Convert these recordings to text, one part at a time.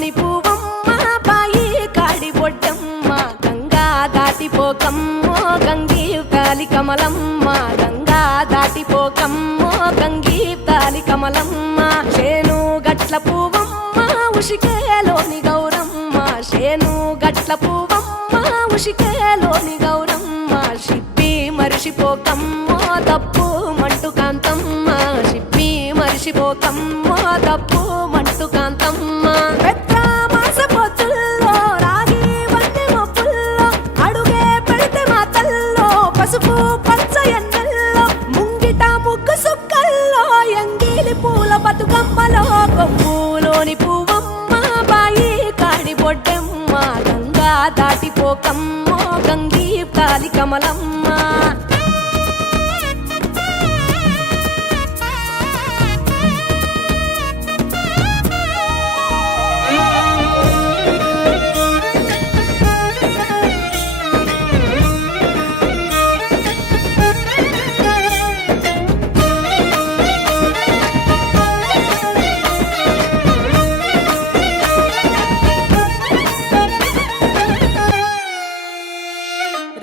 పప్పులోని పువ్వమ్మ బాయి కాడి బొడ్డమ్మ గంగా దాటిపోకమ్మో గంగీ తాలి కమలమ్మ గంగా దాటిపోకమ్మో గంగీ తాలి కమలమ్మ శేను గట్ల పువ్వమ్మ ఉషికేలోని గౌరమ్మ శేను గట్ల పువ్వమ్మ ఉషికేలోని గౌరమ్మ షిప్పి మరిషిపోకమ్మో తప్పు మంటు కాంతమ్మ షిప్పి మరిషిపోకమ్మో తప్పు మంటు కాంతమ్మ పెద్ద మాస పొత్తుల్లో రాగి వన్నె మొప్పుల్లో అడుగే పెడితే మా తల్లో పసుపు పచ్చ ఎన్నెల్లో ముంగిట ముగ్గు సుక్కల్లో ఎంగిలి పూల బతుకమ్మలో కొప్పులోని పువ్వమ్మ బాయి కాడి బొడ్డెమ్మ గంగా దాటిపోకమ్మో గంగీ తాలి కమలమ్మ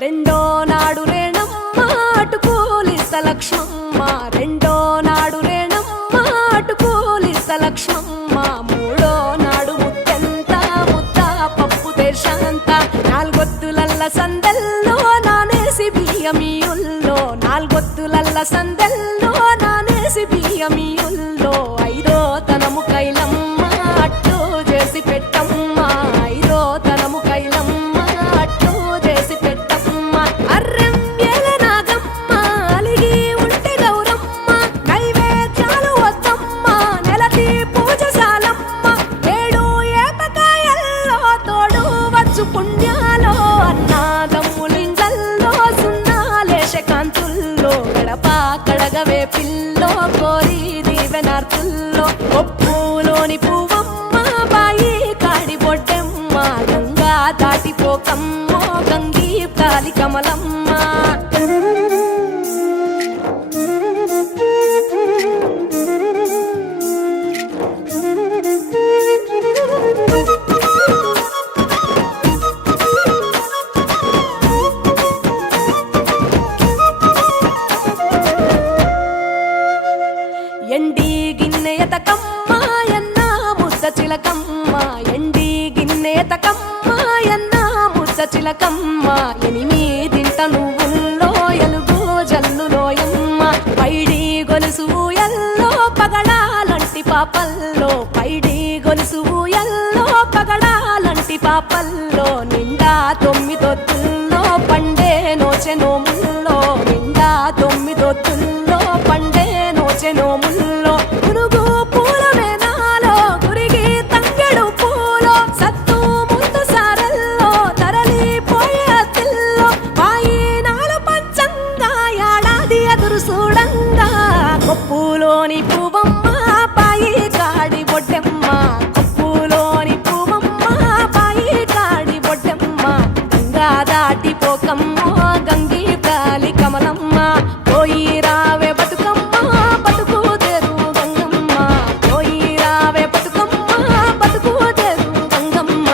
రెండో నాడు రేణమ్మ అటుకూలిస్త లక్ష్మమ్మ రెండో నాడు రేణమ్మ అటుకూలిస్త లక్ష్మమ్మ మూడో నాడు ముత్తెంత ముద్ద పప్పు దేశంత నాలుగొత్తులల్ల సందెల్లో నానేసి బియ్యమియుల్లో నాలుగొత్తులల్ల సందెల్లో నానేసి బియ్యమియుల్లో ఐదో తనము కైలమ్మ అట్టు చేసి పెట్టమ్మ ఐదో తనము కైలమ్మ అట్టు చేసి పెట్టమ్మ అర్రం ఏల నాగమ్మ అలిగి ఉంటే గౌరమ్మ నైవేద్యాలు వద్దమ్మ నెలతి పూజశాలమ్మ ఏడు ఏపకాయల్లో తోడు వచ్చు పుణ్యాలో అన్నాదమ్ములింగల్లో సున్నాలేశ కాంతుల్లో గడప కడగవే పిల్లో కోరి దీవెనార్తుల్లో ఒప్పులోని పువ్వమ్మ బాయి కాడి బొడ్డెమ్మ గంగా దాటిపోకమ్మో గంగీ తాలి కమలమ్మ ఎండి గిన్నెయతకమ్మ ఎన్న ముద్ద చిలకమ్మ ఎండి గిన్నెయతకమ్మ ఎన్న ముద్ద చిలకమ్మ ఎనిమిదింట నువ్వుల్లో ఎలుగు జల్లులోయమ్మ పైడి గొలుసు ఎల్లో పగడాలంటి పాపల్లో పైడి గొలుసు ఎల్లో పగడాలంటి పాపల్లో నిండా తొమ్మిదొత్తుల్లో పండే నోచె నోముల్లో నిండా తొమ్మిదొత్తుల్లో పండే నోచె నోముల్లో పునుగు పూల వేనాలో గురిగి తంగెడు పూలో సత్తు ముందు సారల్లో తరలిపోయే అతిల్లో పాయి నాలు పంచంగా ఏడాది ఎదురు చూడంగా కొప్పులోని పువ్వమ్మ పాయి కాడి బొడ్డెమ్మ కొప్పులోని పువ్వమ్మ పాయి కాడి బొడ్డెమ్మ గంగా దాటిపోకమ్మో గంగీ తాలి కమలమ్మ పోయి రావే బతుకమ్మ బతుకు తెరు గంగమ్మ పోయి రావే బతుకమ్మ బతుకు తెరు గంగమ్మ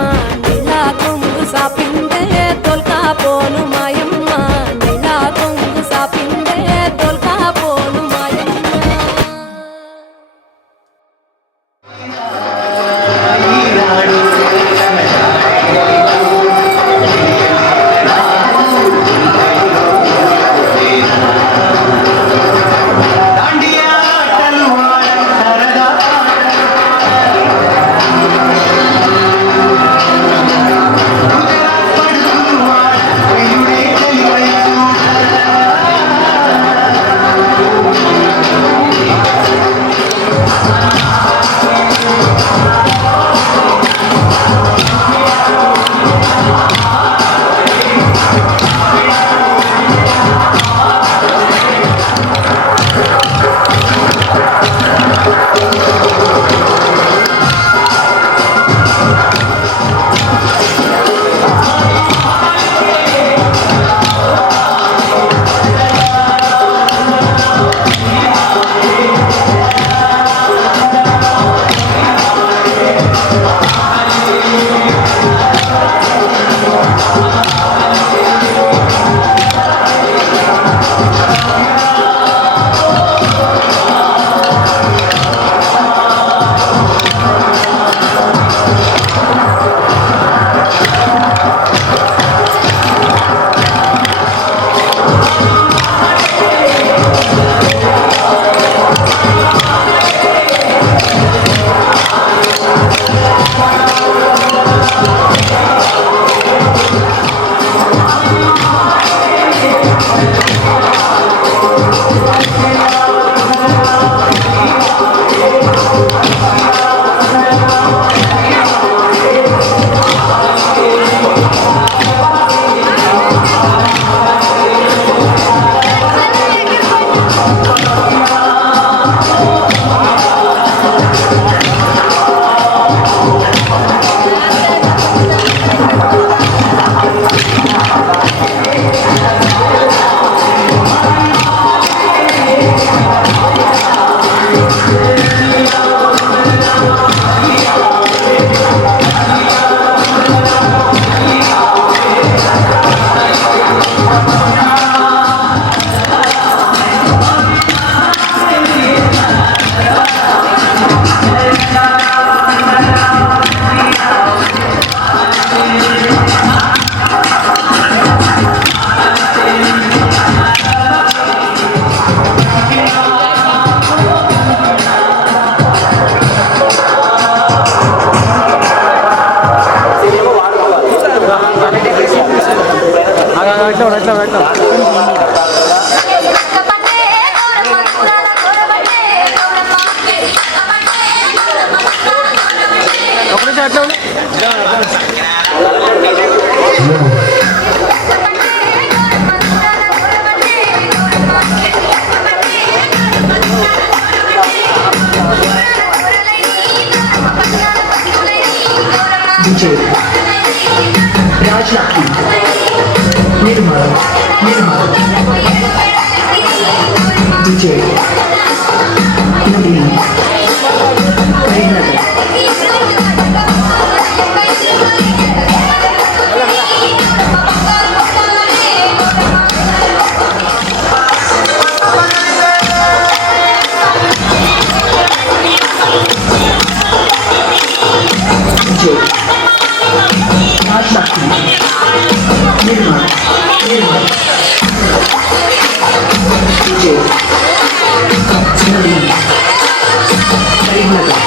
నీలా కొంగు సాపిందే తొల్కా పోను మాయమ్మ నీలా కొంగు సాపిందే తొల్కా పోను మాయమ్మ రాజ్లక్ష్మి నిర్మల విజయ్ నవీన్ కరీంనగర్ విజయ్ రాజ్లక్ష్మి నిర్మల విజయ్ నవీన్ కరీంనగర్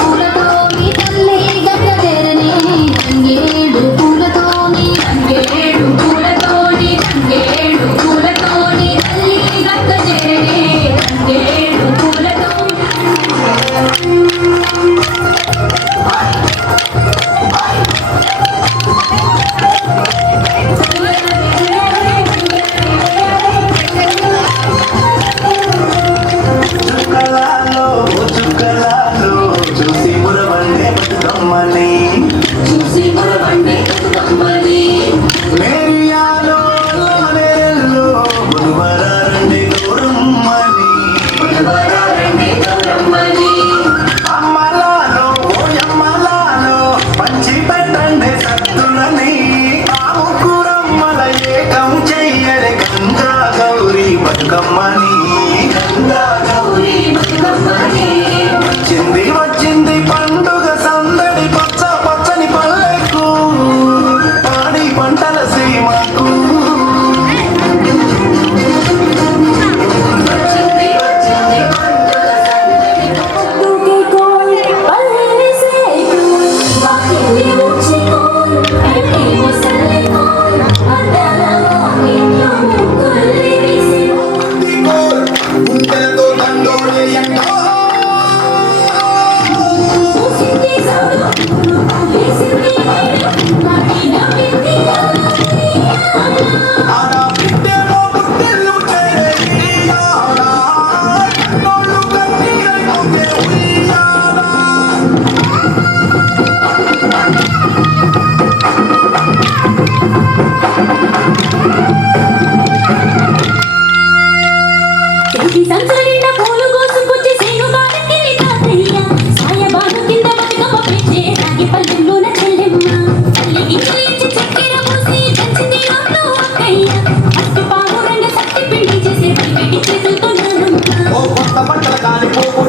పూలతోని తల్లి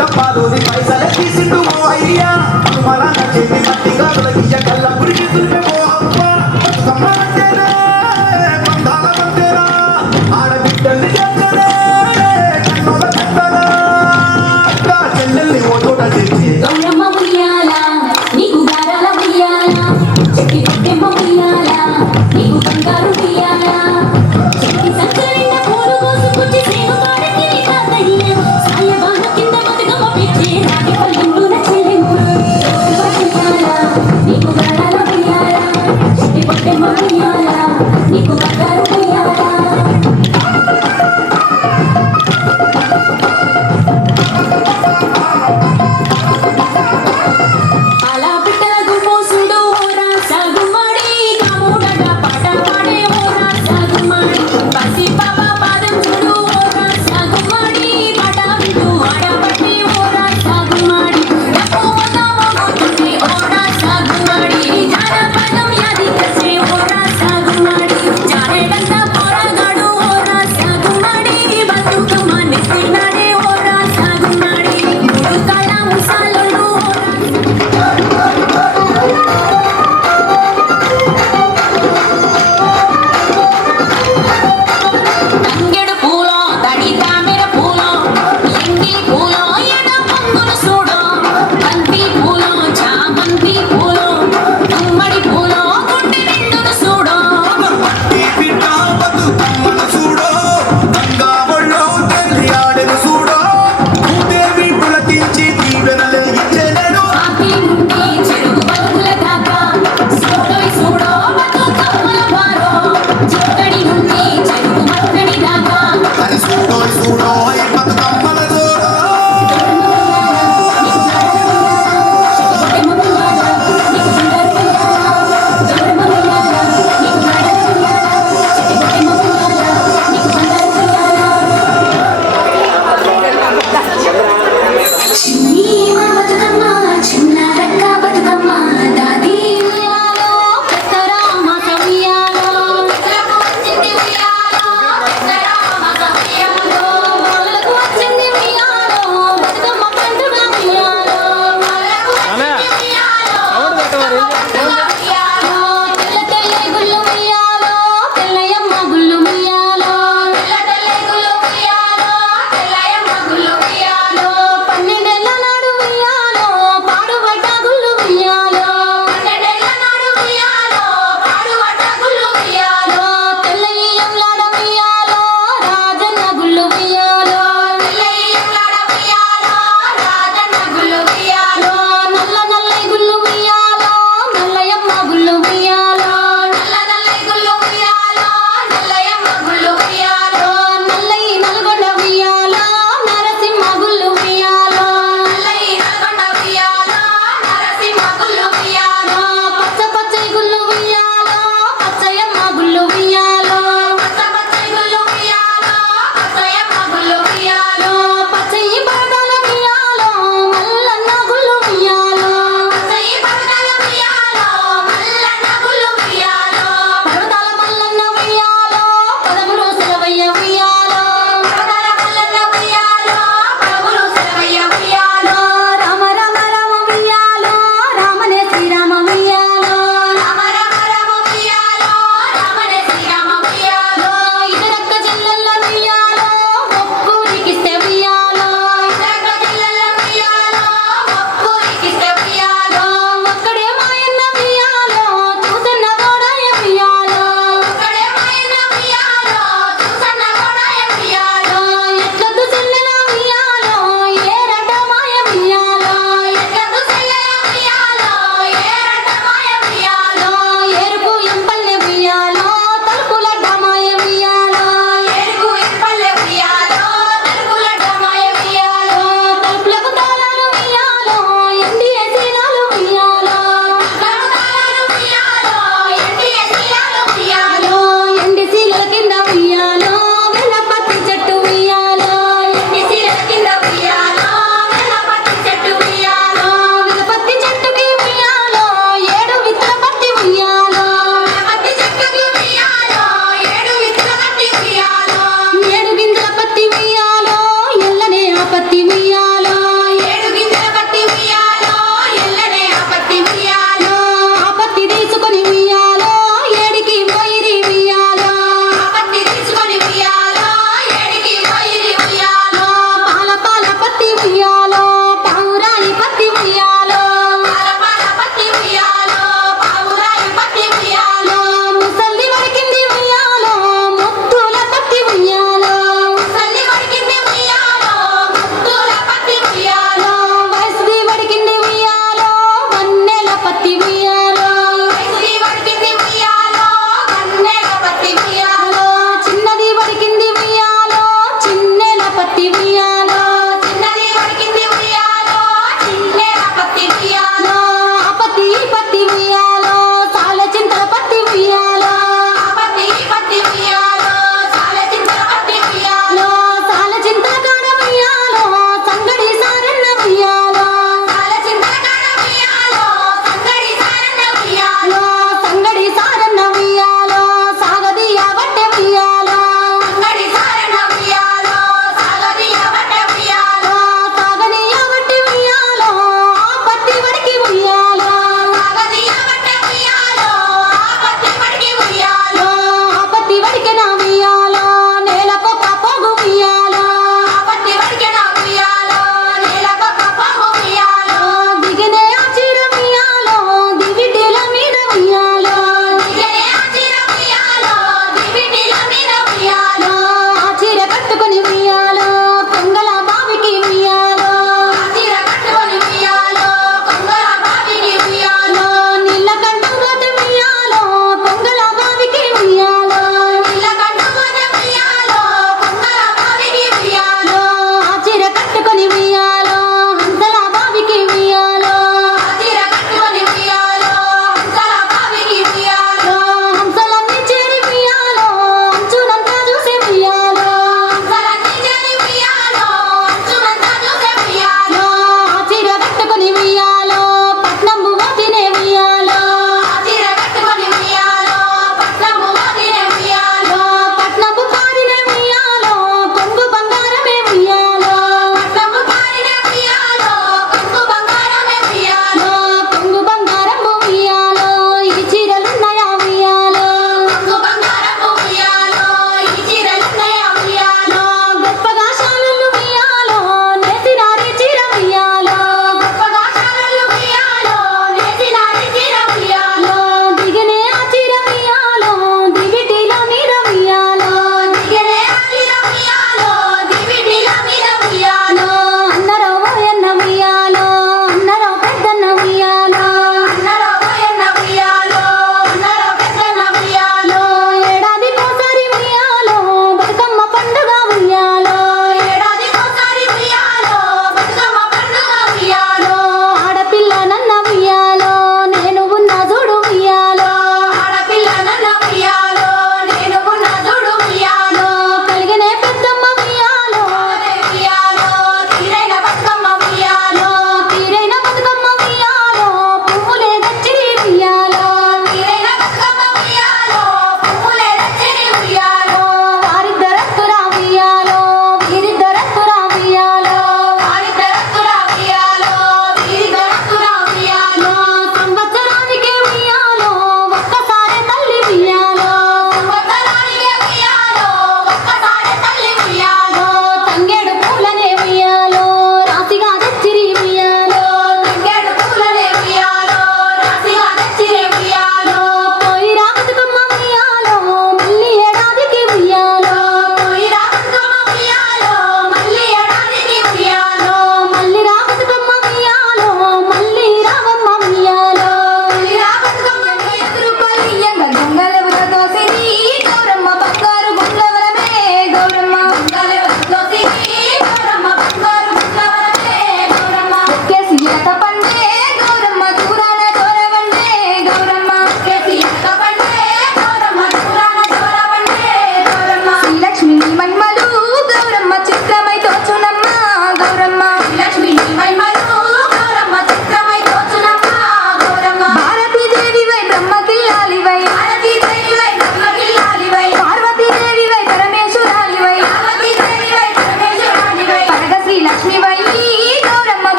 డబ్బాలోని పైసలే తీసిండు ఓ అయ్యా మన చెట్టి మట్టి గాడులకి కళ్ళ పురికి తులిపే ఓ అవ్వ బతుకమ్మంటేనే బంధాలమంటేనా ఆడబిడ్డల్ని చేస్తనే కన్నోల చెత్తనా అక్క చెల్లెల్ని ఓ చోట చేర్చి గౌరమ్మ ఉయ్యాల నీకు గారాల ఉయ్యాల చెట్టి బొట్టెమ్మ ఉయ్యాల నీకు బంగారు ఉయ్యాల చెట్టి సంచరిన పూలు కోసుకొచ్చి సేవ పాడకి నీ తాతయ్య సాయబాన కింద బతుకమ్మ పెట్టి రాగి పల్లెంలో చెల్లెమ్మ ఉయ్యాల నీకు గారాల ఉయ్యాల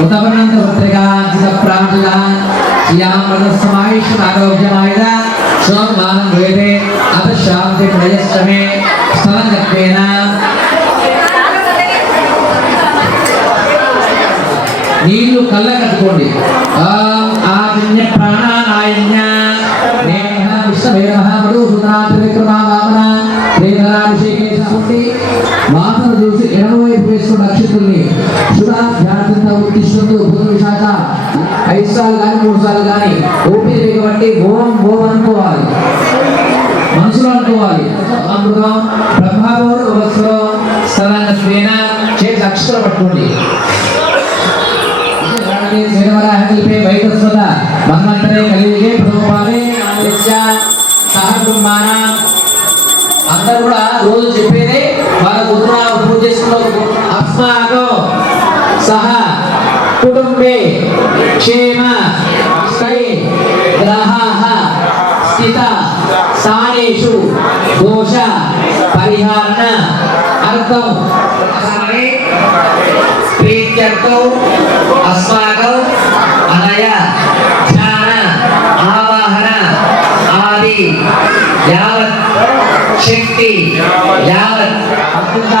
ఉత్తమనంత పత్రికా జిత ప్రాంతుల శ్యామరసమాయిష్ ఆరోగ్యమాయుధ శోభమానం వేదే అత శాంతి ప్రయశ్చమే స్థలజత్వేన నీళ్లు కళ్ళ కట్టుకోండి. ఆదిన్య ప్రాణానాయన్య నేహ విశ్వవేదః మధుసూదనాథ విక్రమా వామన ప్రేమరాభిషేకేశుండి మాతను చూసి ఎడమవైపు వేసుకున్న అక్షతుల్ని శుభా ధ్యానంతో ఉత్తిష్టంతో భూత విశాఖ 5 సార్లు కానీ 3 సార్లు కానీ ఊపిరి బిగబట్టి ఓం ఓం అనుకోవాలి, మనసులో అనుకోవాలి. అమృతం బ్రహ్మగౌర ఉపస్వరం స్థలంగా చేసి అక్షరం పట్టుకోండి. శ్రీవరాహకల్పే వైకస్వత మన్వంతరే కలియుగే ప్రభుపాలే సహకుమాన అందరూ కూడా రోజు చెప్పేదే వాళ్ళ కుదురా పూజ చేసుకుంటూ అస్మాకో సహ కుటుంబే క్షేమ స్థై గ్రహాః స్థిత స్థానేషు దోష పరిహారణ అర్థం ప్రీత్యర్థం అస్మాకం అనయ ధ్యాన ఆవాహన ఆది యావత్ శక్తి యావత్ అత్యంత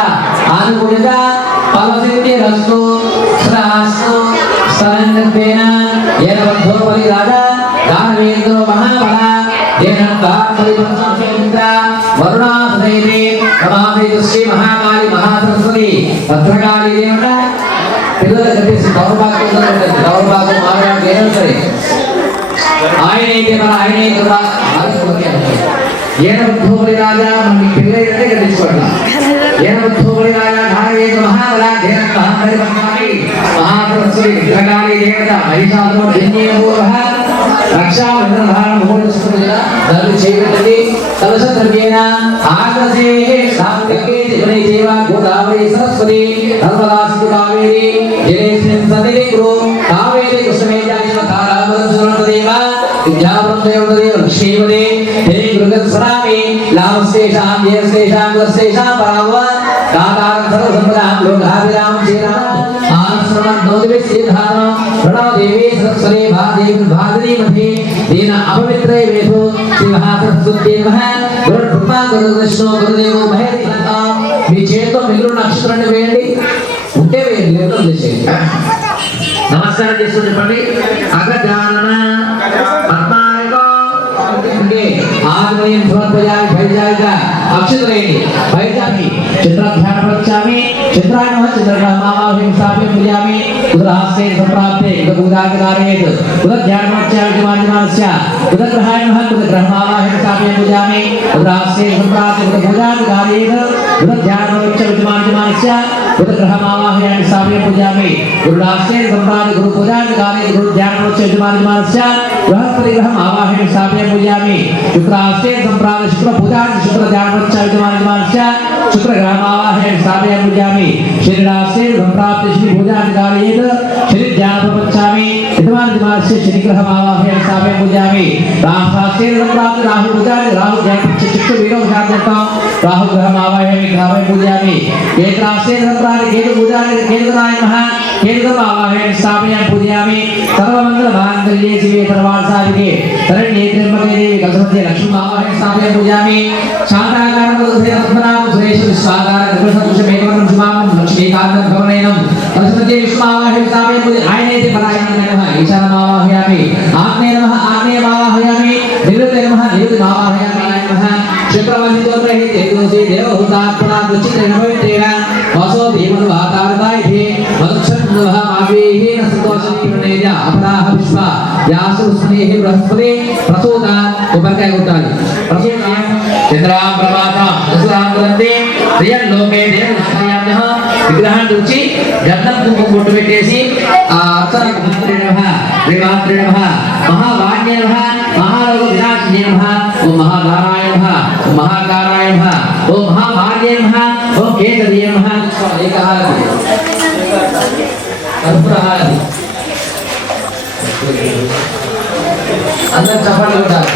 అనుగుణత ఫలసిద్ధి రస్తు శ్రాస్తు స్థలంగత్వేన ఏనవద్ధో బలి రాజా దానవేంద్రో మహాబల వరుణాసైతే శ్రీ మహాకాళి మహాసరస్వతి భద్రకాళి దేవత పిల్లలు కట్టేసి దౌర్భాగ్యం మాట్లాడి ఏదో సరే ఆయనైతే మన ఆయనైతే కూడా ఏనవద్ధోబలి రాజా మనకి పిల్లలైతే కట్టించుకోండి. ఏనవద్ధోబలి రాజా ధారవేంద్ర మహాబల మహాసరస్వతి భద్రకాళి దేవత మహిషాసుర దిన్యేభూర్వః రక్షాబంధనధారణ ముహూర్తసుకృతిగా దలు చేయబడింది. కలశద్రవ్యేన ఆగ్రసే సాత్వికే జివనే దేవ గోదావరి సరస్వతి నర్మదాస్తు కావేరి జలేస్మిన్ సదిని గురు కావేరి కృష్ణమేజాయ ధారావరం సురతదేవ విద్యావరం దేవదేవ లక్ష్మీవదే హే గురుగత్ సరామి లామస్తేషాం దేవస్తేషాం గురస్తేషాం పరావ దాతారం సర్వ సంపదాం లోకాభిరాం శ్రీరామ ఆశ్రమం నోదివి శ్రీధారం ప్రణవ దేవి సరస్వతి భాదేవి భాగవతి మధ్య దీన అపవిత్రే వేషో శ్రీ మహాసరస్వతి నమః గురు బ్రహ్మ గురు విష్ణు గురుదేవో మహేశ్వర. మీ చేతితో మిగిలిన నక్షత్రాన్ని వేయండి, ఉంటే వేయండి, లేకపోతే వదిలేసేయండి. నమస్కారం చేస్తూ చెప్పండి. అగజానన పద్మార్గో ఆగ్నేయం సమర్పయామి వైజాయిగా అక్షతరేణి వైజామి చిత్రధ్యాన ప్రచామి చిత్రాయ నమః చిత్రగ్రహమావాహిం స్థాప్య పూజామి ఉదరాస్తే సంప్రాప్తే ఉదగుదాగదారేత్ ఉదధ్యాన ప్రచామి మాధ్యమాస్య ఉదగ్రహాయ నమః ఉదగ్రహమావాహిం స్థాప్య పూజామి ఉదరాస్తే సంప్రాప్తే ఉదగుదాగదారేత్ ఉదధ్యాన ప్రచామి మాధ్యమాస్య ఉదగ్రహమావాహిం స్థాప్య పూజామి ఉదరాస్తే సంప్రాప్తే గురు పూజాగదారేత్ గురు ధ్యాన ప్రచామి మాధ్యమాస్య బృహస్పతి గ్రహం ఆవాహిం స్థాప్య పూజామి శుక్రాస్తే సంప్రాప్తే శుక్ర పూజామి శుక్ర ధ్యాన ప్రచామి మాధ్యమాస్య శుక్ర గ్రహమావాహిం స్థాప్య పూజామి శరీరాస్తే సంప్రాప్తే శ్రీ పూజాగదారేత్ శరీర ధ్యాన ప్రచామి మాధ్యమాస్య శని గ్రహమావాహిం స్థాప్య పూజామి రాహుస్తే సంప్రాప్తే రాహు పూజామి రాహు ధ్యాన చిత్త వీరో శాంతం రాహు గ్రహమావాహిం గ్రహం పూజామి కేతురాస్తే సంప్రాప్తే కేతు పూజామి కేతురాయ నమః కేతుమావాహిం స్థాప్య పూజామి సర్వమంగళ మాంగళ్యే శివే సర్వార్థసాధికే శరణ్యే త్ర్యంబకే దేవి కల్పవతే లక్ష్మీమావాహిం స్థాప్య పూజామి శాంతాకారం పద్మనాభం సురేష విశ్వాకారం కృష్ణపురుషమేకవరం శుభాంగం లక్ష్మీకాంతం భవనయనం సరస్వతి విష్ణుమావాహిం స్థాప్య పూజ ఆయనైతే పరాయణం నమః ఈశానమావాహయామి ఆగ్నేయ నమః ఆగ్నేయమావాహయామి నిరుతే నమః నిరుతిమావాహయామి నమః శుక్రవహితోగ్రహి తేజోసి దేవహూతాత్మనా దుచ్చిత్రేణ వాసో భీమను వాతారతాయితే మధుక్షన్వః మావేహి నసతోషని ప్రణేజ అపరాహ విశ్వ యాసు స్నేహి బృహస్పతి ప్రసూత కొబ్బరికాయ కొట్టాలి. ప్రసూత చంద్రాం ప్రమాత అసురాం దురంతే ప్రియం లోకే దేవస్థాయామ్యః విగ్రహాన్ని చూచి గంధం కుంకుమ బొట్టు పెట్టేసి ఆ అర్చన మంత్రే నమః శ్రీమాత్రే నమః మహావాణ్యే నమః మహాలోక వినాశినే నమః ఓం మహాధారాయ నమః ఓం మహాకారాయ నమః ఓం మహాభాగ్యే నమః ఓం కేతవీయ నమః ఏకహారతి కర్పూరహారతి అందరూ చప్పట్లు కొట్టాలి.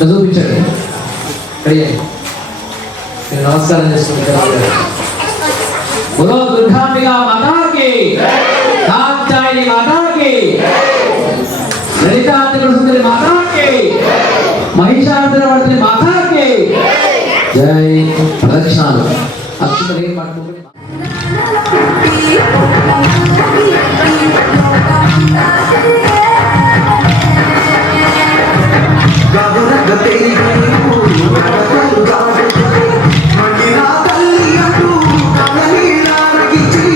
చూపించండి. నమస్కారం చేసుకుంటారు. బోలో దుర్గాంబికా మాతాకి కాత్యాయని మాతాకి, లలితాత్రిపుర సుందరి మాతాకి, మహిషాసురవర్ధిని మాతాకి జై. ప్రదక్షిణాలు అక్షతలు ఏం పట్టుకుంటే గగనగ తేరి గగనగ మణినా తల్లి అంటూ కమలీలారగిచి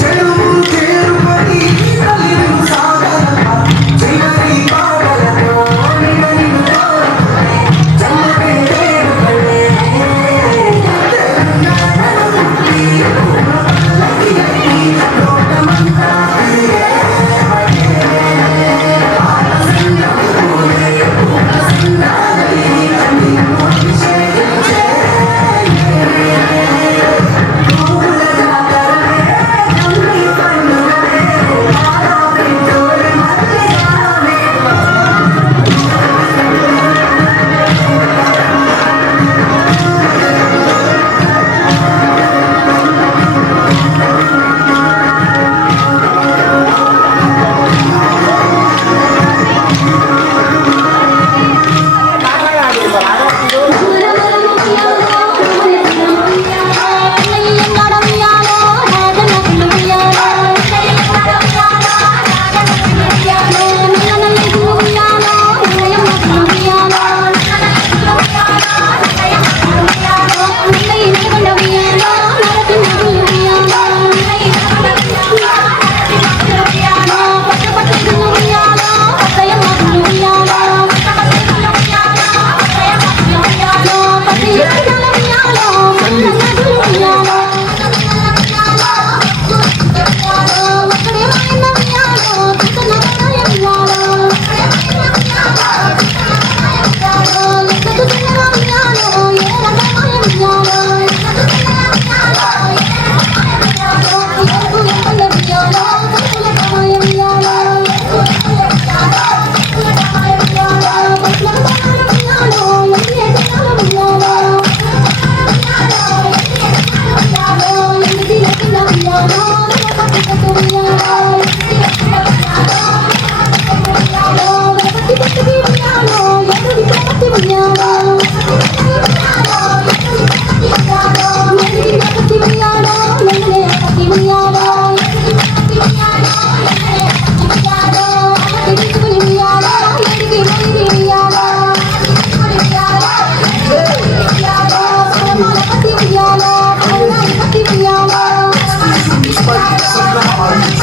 చెరువు చేరుకొని తల్లిను సాగరక చివరి పాడలతో నిగనిను చల్లబెట్టేరు కళ్ళే లోకమంతా Thank you.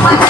Come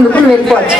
ముందుకు నువ్వు వెళ్ళిపోవచ్చు.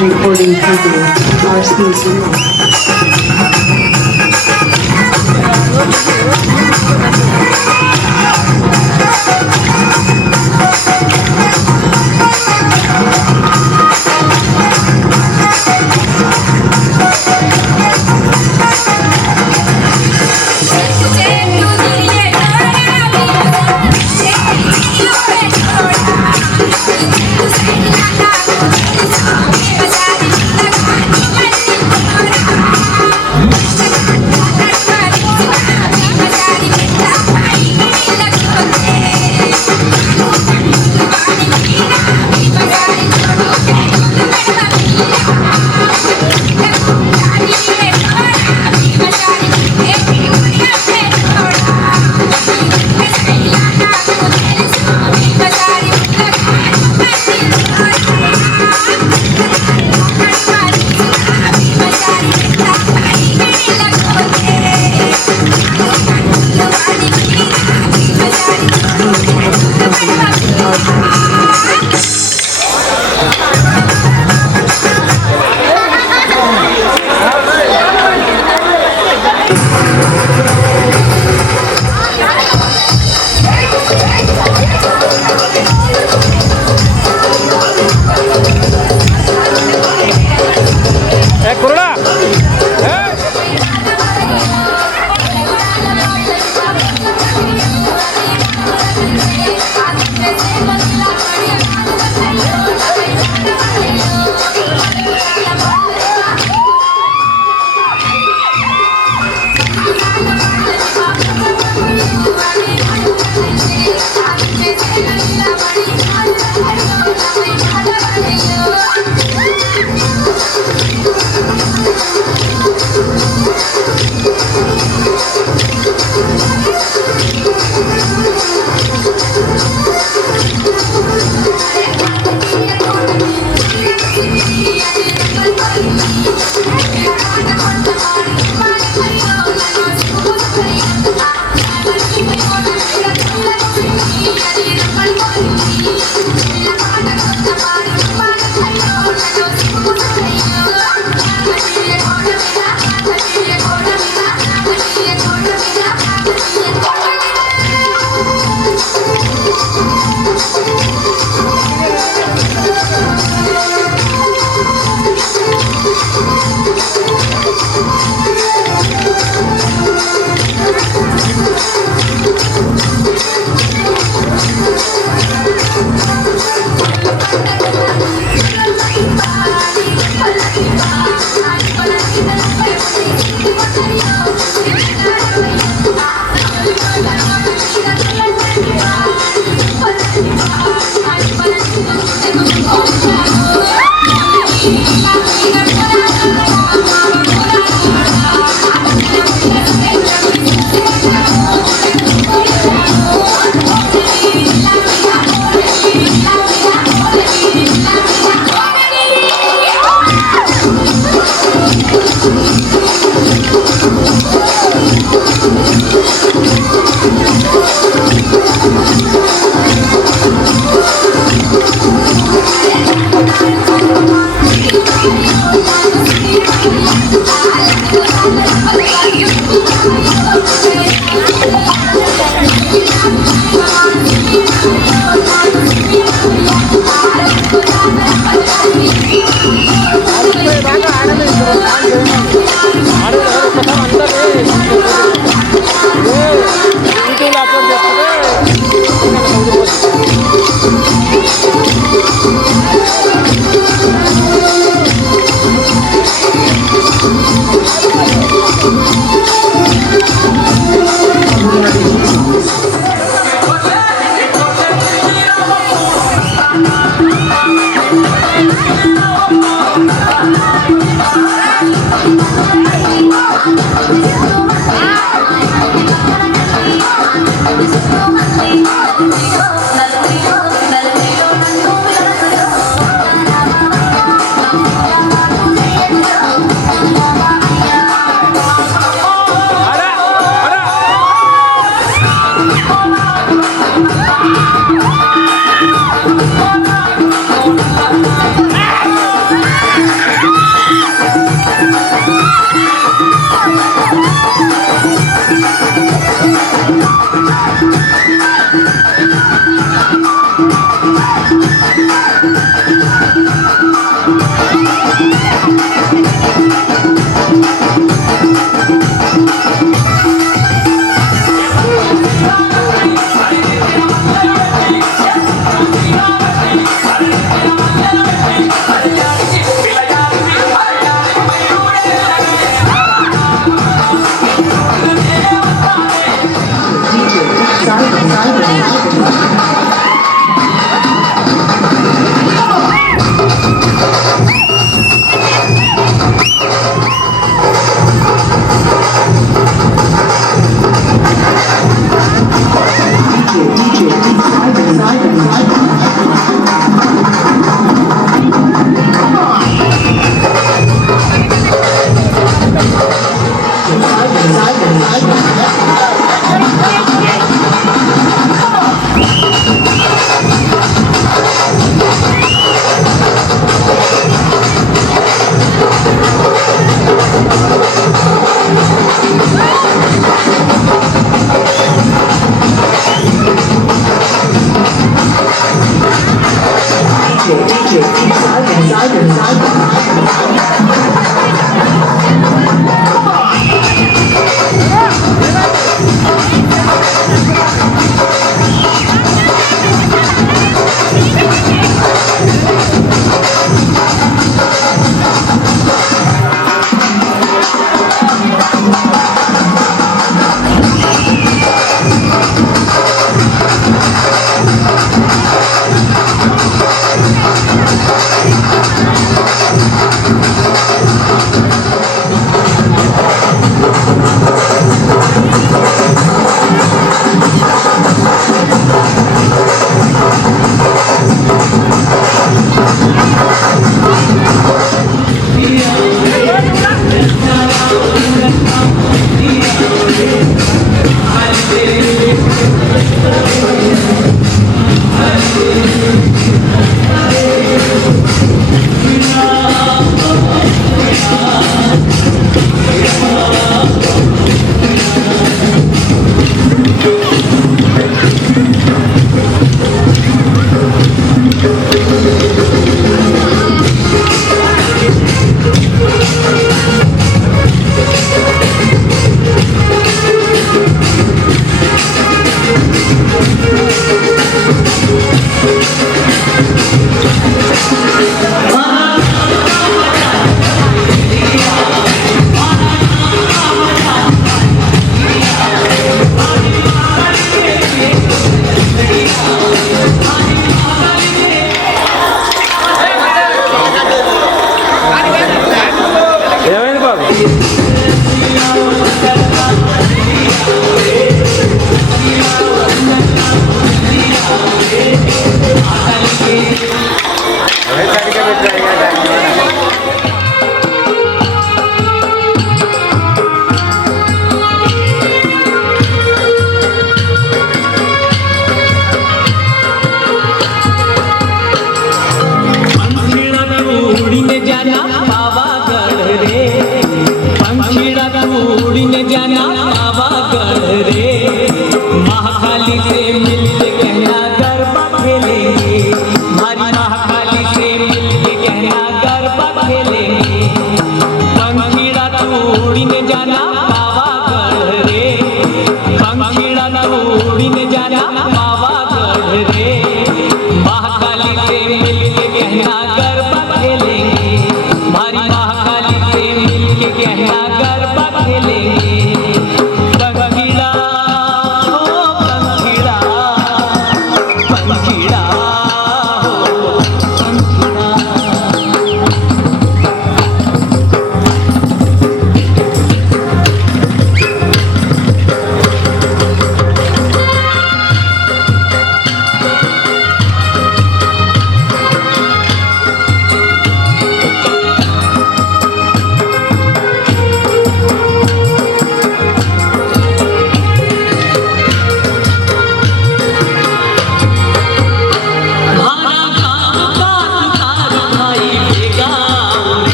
Recording company, RCC. Hey! DJ.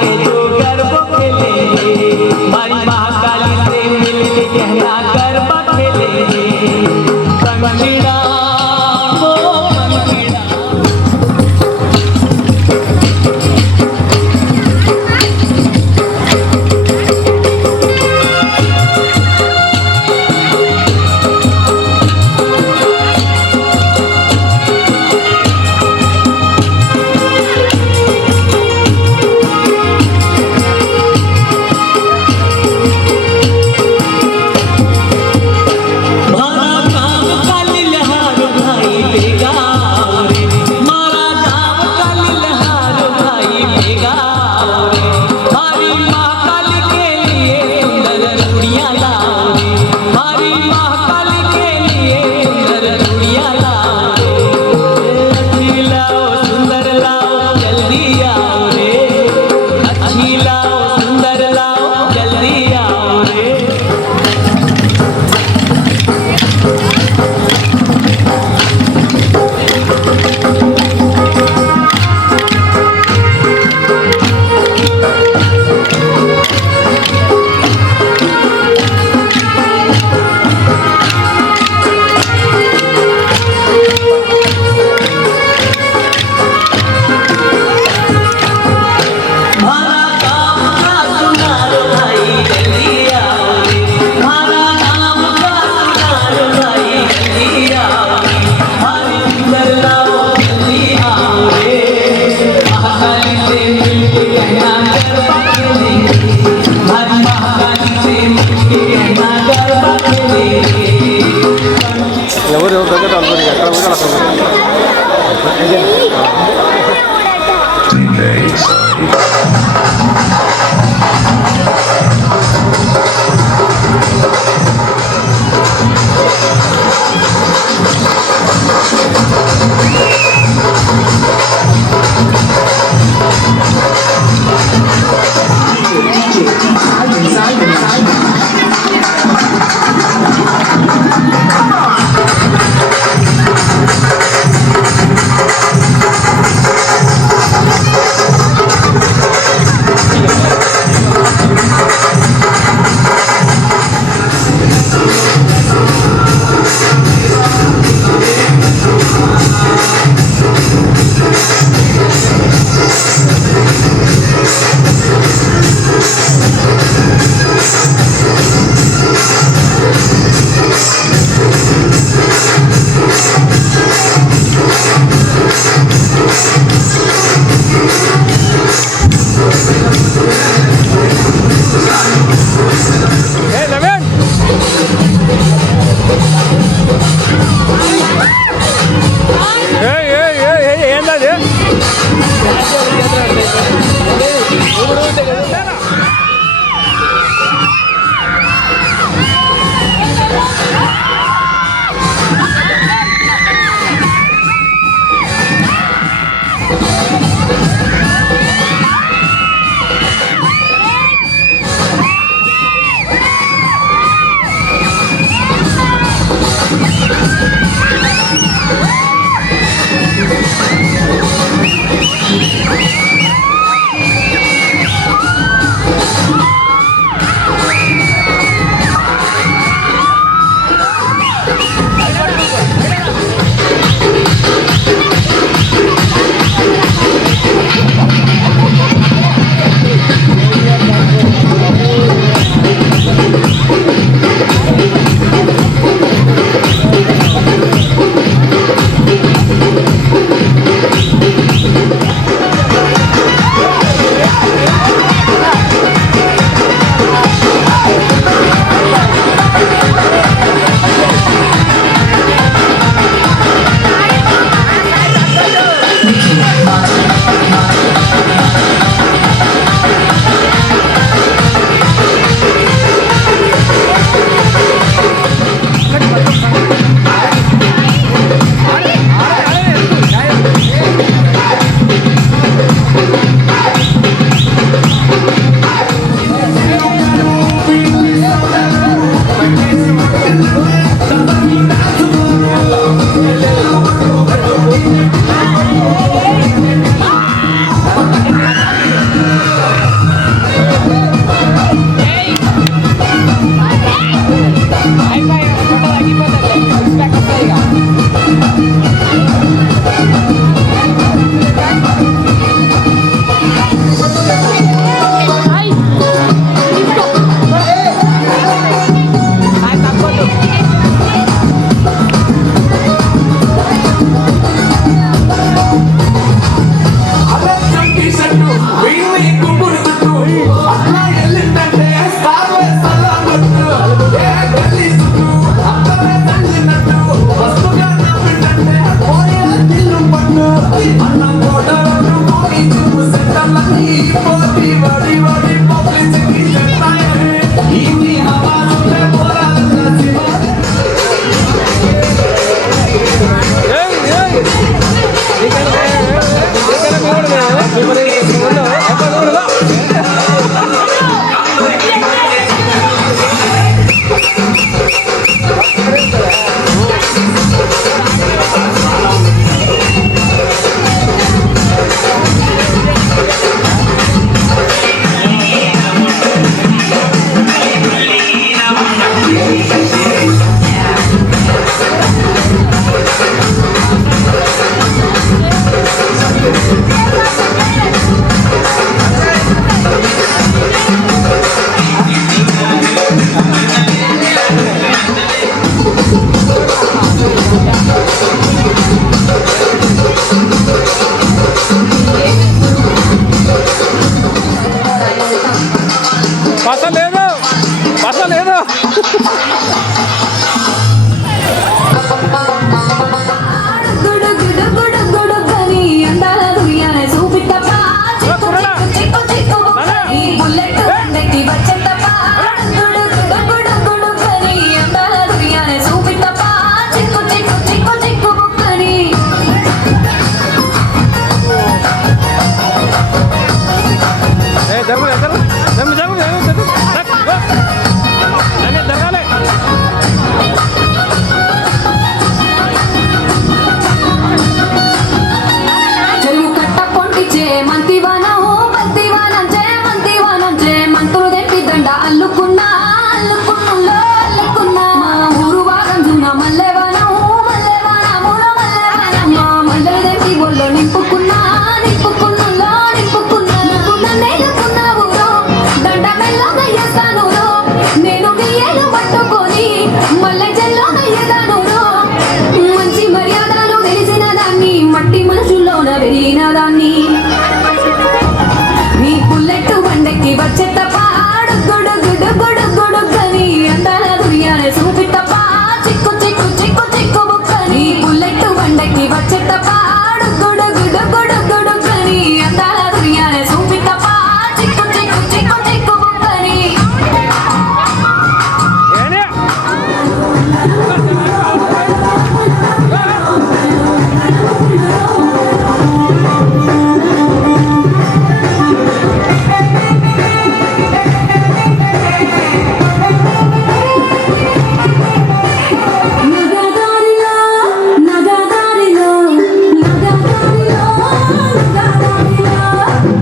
के जो गरबा खेलेंगे, हमारी महाकाली से मिलके गहना गरबा खेलेंगे। कंगीड़ा ओ कंगीड़ा, ఈ బుల్లెట్ బండెక్కి వచ్చేటప్ప గుడు గుడు గుడు గుడు కని అందాల దుర్యానే చూపిట్టప్ప చిక్కు చిక్కు చిక్కు చిక్కు బుక్కని చెరువు కట్ట పొంటిచే మంతివానం బంతివానంచే మంతివానంచే మంతులు తెప్పి దండ అల్లుకున్నా అల్లుకున్నులో అల్లుకున్నా మా ఊరు వారం జూన మల్లెవానం మల్లెవానముల మల్లెవానమ్మ మల్లెలు తెప్పి ఒళ్ళో నింపుకున్నా నింపుకున్నులో నింపుకున్నా నన్నేలుకున్నా ఊరో దండ మెల్లగా వేస్తాను నేను బియ్యలు పట్టుకొని మల్లె చెల్లో అయ్యదాను మంచి మర్యాదలు తెలిసిన దాన్ని మట్టి మనుషుల్లోన వెలిగిన దాన్ని నీ బుల్లెట్ బండెక్కి వచ్చేటప్ప గుడు గుడు గుడు గుడు కని అందాల దుర్యానే చూపిట్టప్ప చిక్కు చిక్కు చిక్కు చిక్కు బుక్కని బుల్లెట్ బండెక్కి వచ్చేటప్ప గుడు గుడు గుడు గుడు కని అందాల దుర్యానే చూపిట్టప్ప చిక్కు చిక్కు చిక్కు చిక్కు బుక్కని నగదారిలో నగదారిలో నగదారిలో నగదారిలో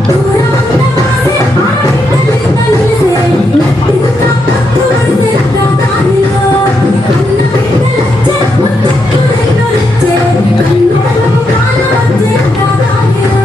దూరమంత వాసే ఆడిటలింద నిలిసే నట్టింత పట్టువరిసే నగదారిలో అన్న బిడ్డలచ్చే ముచ్చట్లు రెండొలిచ్చే కన్నులకు కాలవచ్చే నగదారిలో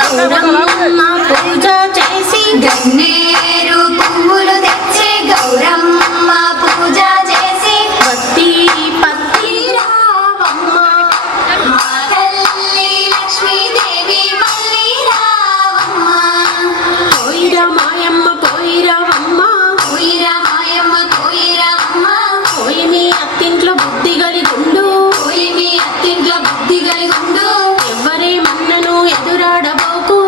గౌరమ్మ పూజ చేసి గన్నేరు పువ్వులు తెచ్చి గౌరమ్మ పూజ చేసి వత్తి పత్తి రావమ్మ మా తల్లి లక్ష్మీదేవి మళ్ళీ రావమ్మ పోయిరా మాయమ్మ పోయిరావమ్మ పోయిరా మాయమ్మ పోయిరావమ్మ పోయి మీ అత్తింట్లో బుద్ధి కలిగుండు పోయి మీ అత్తింట్లో బుద్ధి కలిగుండు ఎవరే మన్నను ఎదురాడబోకు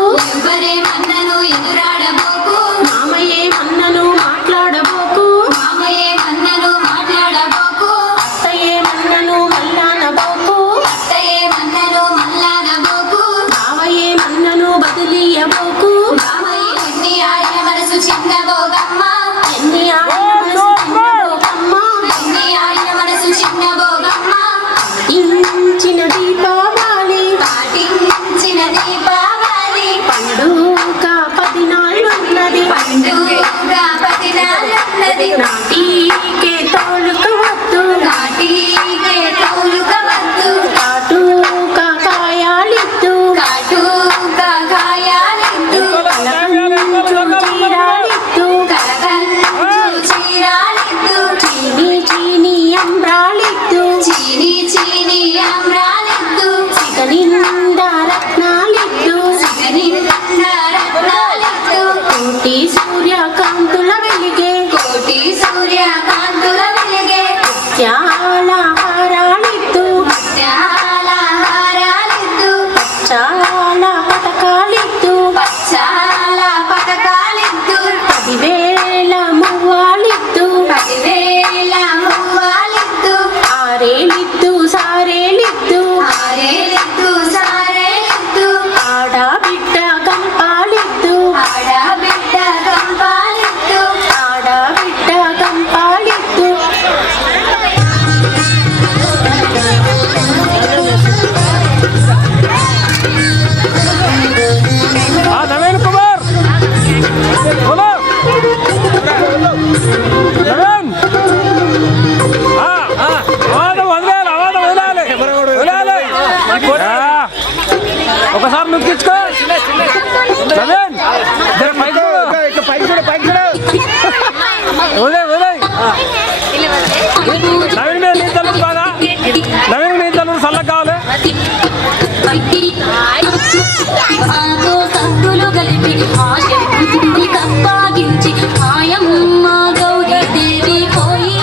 ఒకసారి నొక్కించుకో నవీన్ జర పైకి చూడు వదిలే నవీన్ మీద నీ తల్లు కాదా నవీన్ నీ తల్లు చల్లగా కావాలి సంతులు కలిపి ఆశించి కప్పాగించి మాయమ్మ గౌరీ దేవి పోయి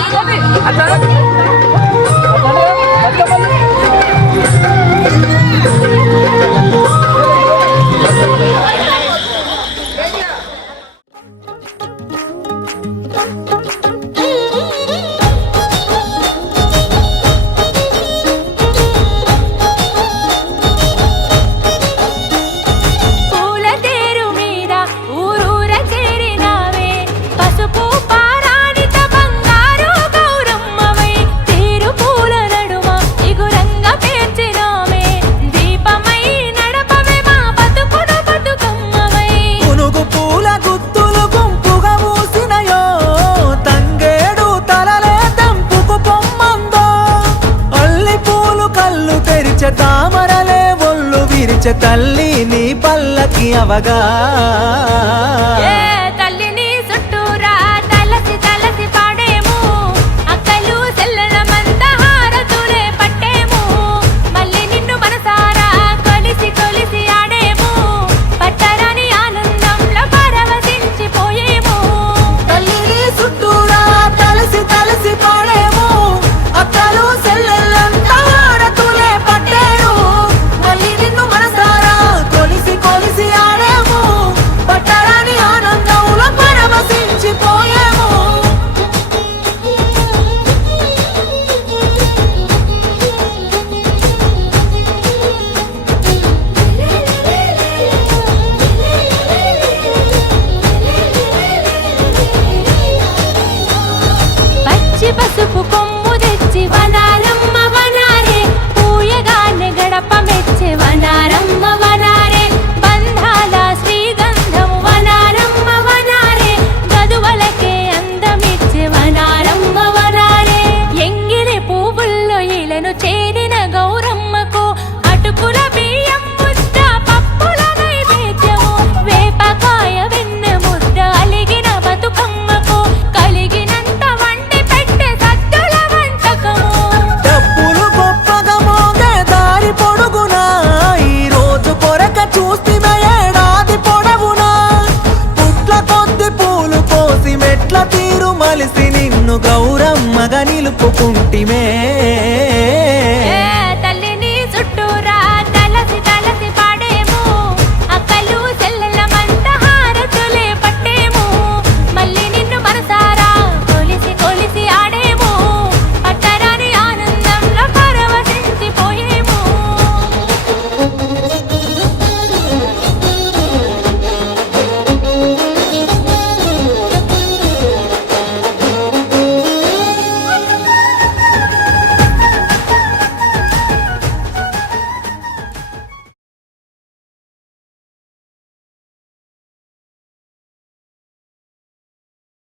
తామరలే ఒళ్ళు విరిచే తల్లి నీ పల్లకి అవగా